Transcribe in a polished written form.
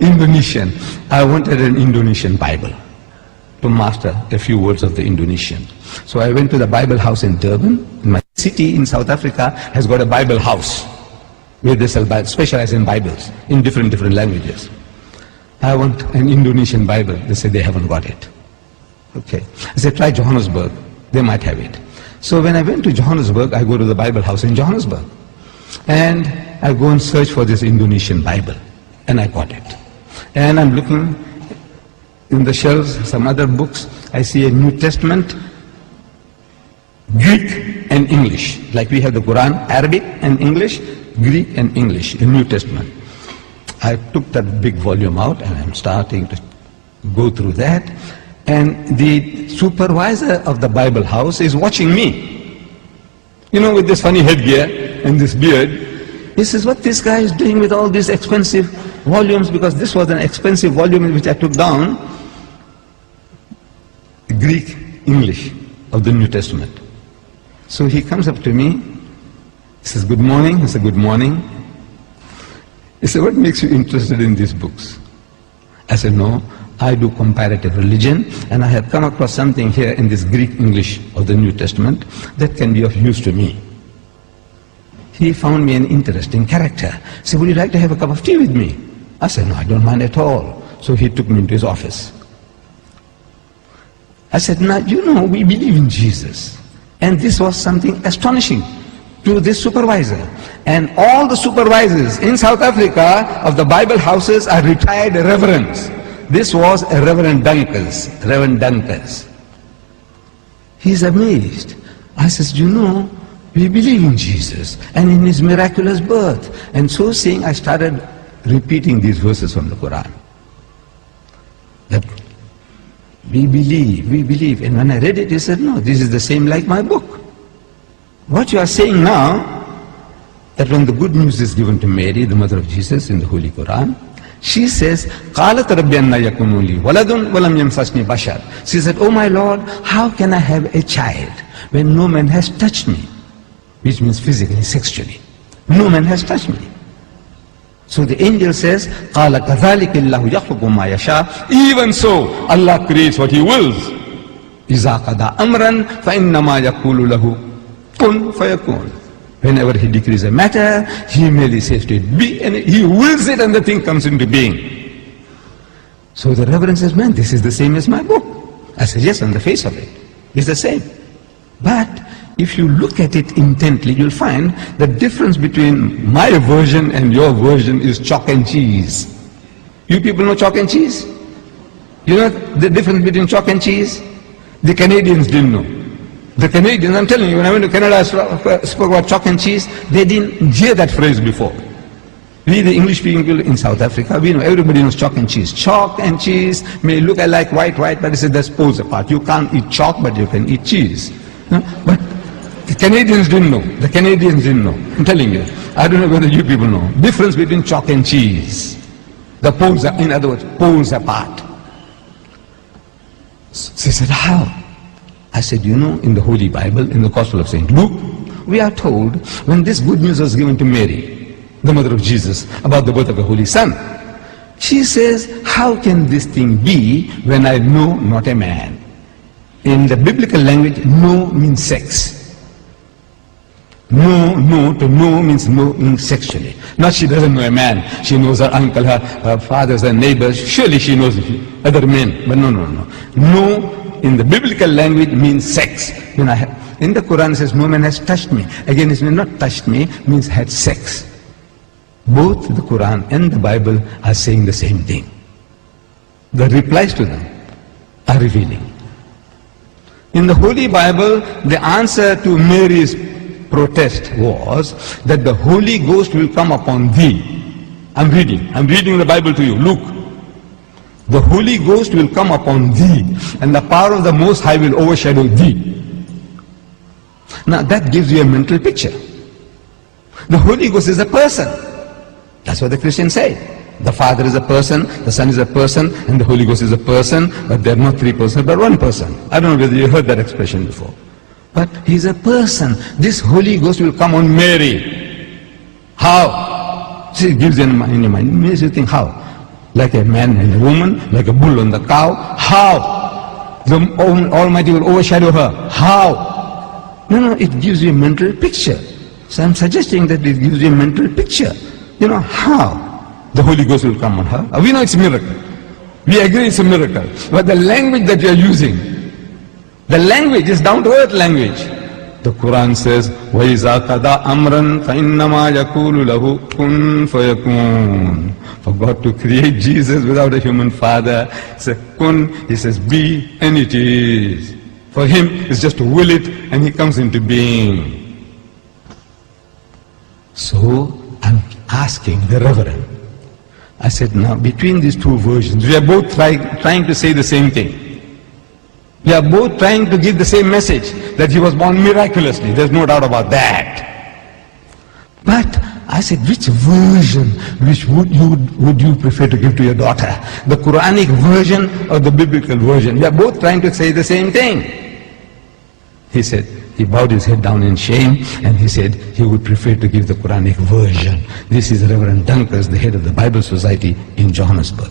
Indonesian. I wanted an Indonesian Bible to master a few words of the Indonesian. So I went to the Bible house in Durban. My city in South Africa has got a Bible house where they sell Bibles, specialize in Bibles in different languages. I want an Indonesian Bible. They said they haven't got it. Okay. I said, try Johannesburg. They might have it. So when I went to Johannesburg, I go to the Bible house in Johannesburg. And I go and search for this Indonesian Bible. And I got it. And I'm looking in the shelves, some other books. I see a New Testament, Greek and English. Like we have the Quran, Arabic and English, Greek and English, the New Testament. I took that big volume out and I'm starting to go through that. And the supervisor of the Bible house is watching me. You know, with this funny headgear and this beard. He says, what this guy is doing with all these expensive volumes, because this was an expensive volume which I took down, Greek, English of the New Testament. So he comes up to me, he says, good morning. I said, good morning. He said, what makes you interested in these books? I said, no, I do comparative religion, and I have come across something here in this Greek English of the New Testament that can be of use to me. He found me an interesting character. He said, would you like to have a cup of tea with me? I said, no, I don't mind at all. So he took me into his office. I said, now, you know, we believe in Jesus. And this was something astonishing to this supervisor. And all the supervisors in South Africa of the Bible houses are retired reverends. This was a Reverend Dunkers. He's amazed. I says, you know, we believe in Jesus and in his miraculous birth. And so saying, I started repeating these verses from the Quran. That we believe. And when I read it, he said, no, this is the same like my book. What you are saying now, that when the good news is given to Mary, the mother of Jesus, in the Holy Quran, she says, قَالَتْ رَبِّ أَنَّ يَكُونُ لِي وَلَدٌ وَلَمْ يَمْسَسْنِي بَشَرٌ. She said, oh my Lord, how can I have a child when no man has touched me? Which means physically, sexually. No man has touched me. So the angel says, قَالَ كَذَلِكَ اللَّهُ يَخْلُقُ مَا يَشَاءُ. Even so, Allah creates what He wills. إِذَا قَضَى أَمْرًا فَإِنَّمَا يَقُولُ لَهُ كُن فَيَكُونُ. Whenever He decrees a matter, He merely says to it, be, and He wills it and the thing comes into being. So the Reverend says, man, this is the same as my book. I said, yes, on the face of it, it's the same. But if you look at it intently, you'll find the difference between my version and your version is chalk and cheese. You people know chalk and cheese? You know the difference between chalk and cheese? The Canadians didn't know. The Canadians, I'm telling you, when I went to Canada, I spoke about chalk and cheese. They didn't hear that phrase before. We, the English people in South Africa, we know, everybody knows chalk and cheese. Chalk and cheese may look like white, but it's that's poles apart. You can't eat chalk, but you can eat cheese. No? But the Canadians didn't know. The Canadians didn't know. I'm telling you. I don't know whether you people know. Difference between chalk and cheese. The poles are, in other words, poles apart. So he said, how? I said, you know, in the Holy Bible, in the Gospel of St. Luke, we are told when this good news was given to Mary, the mother of Jesus, about the birth of a Holy Son, she says, how can this thing be when I know not a man? In the biblical language, no means sex. No to know means no sexually. Not she doesn't know a man. She knows her uncle, her fathers, her neighbors. Surely she knows other men. But no. No in the biblical language means sex. In the Quran it says, no man has touched me. Again, it means not touched me, means had sex. Both the Quran and the Bible are saying the same thing. The replies to them are revealing. In the Holy Bible, the answer to Mary's protest was that the Holy Ghost will come upon thee. I'm reading the Bible to you. Luke. The Holy Ghost will come upon thee, and the power of the Most High will overshadow thee. Now that gives you a mental picture. The Holy Ghost is a person. That's what the Christians say. The Father is a person, the Son is a person, and the Holy Ghost is a person, but they're not three persons, but one person. I don't know whether you heard that expression before. But He's a person. This Holy Ghost will come on Mary. How? See, it gives you in your mind. It makes you think how. like a man and a woman, like a bull and the cow. How? The Almighty will overshadow her. How? No, it gives you a mental picture. So I'm suggesting that it gives you a mental picture. How? The Holy Ghost will come on her. We know it's a miracle. We agree it's a miracle. But the language that you're using, the language is down to earth language. The Quran says, وَإِذَا قَضَى أَمْرًا فَإِنَّمَا يَقُولُ لَهُ كُن فَيَكُونُ. For God to create Jesus without a human father, he says, kun, he says, be, and it is. For him, it's just to will it, and he comes into being. So, I'm asking the Reverend, I said, now between these two versions, we are both trying to say the same thing. We are both trying to give the same message, that he was born miraculously. There's no doubt about that. But I said, which version would you prefer to give to your daughter? The Quranic version or the biblical version? We are both trying to say the same thing. He said, he bowed his head down in shame, and he said he would prefer to give the Quranic version. This is Reverend Dunkers, the head of the Bible Society in Johannesburg.